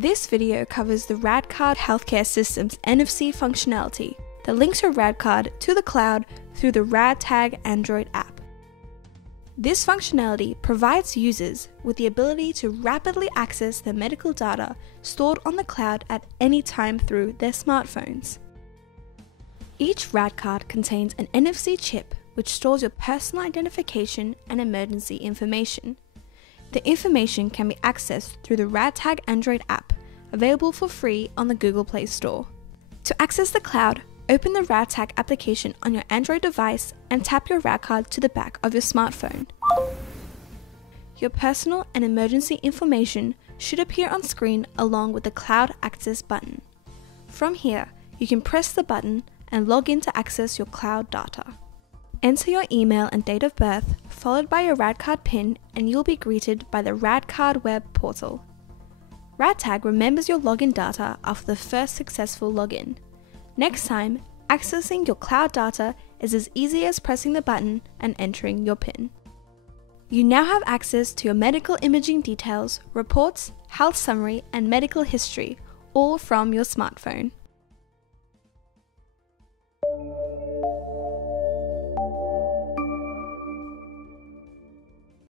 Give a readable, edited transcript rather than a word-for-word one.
This video covers the Radcard Healthcare System's NFC functionality that links your Radcard to the cloud through the RadTag Android app. This functionality provides users with the ability to rapidly access their medical data stored on the cloud at any time through their smartphones. Each Radcard contains an NFC chip which stores your personal identification and emergency information. The information can be accessed through the RadTag Android app, available for free on the Google Play Store. To access the cloud, open the RadTag application on your Android device and tap your Radcard to the back of your smartphone. Your personal and emergency information should appear on screen along with the Cloud Access button. From here, you can press the button and log in to access your cloud data. Enter your email and date of birth, followed by your Radcard PIN, and you'll be greeted by the Radcard web portal. RadTag remembers your login data after the first successful login. Next time, accessing your cloud data is as easy as pressing the button and entering your PIN. You now have access to your medical imaging details, reports, health summary, and medical history, all from your smartphone.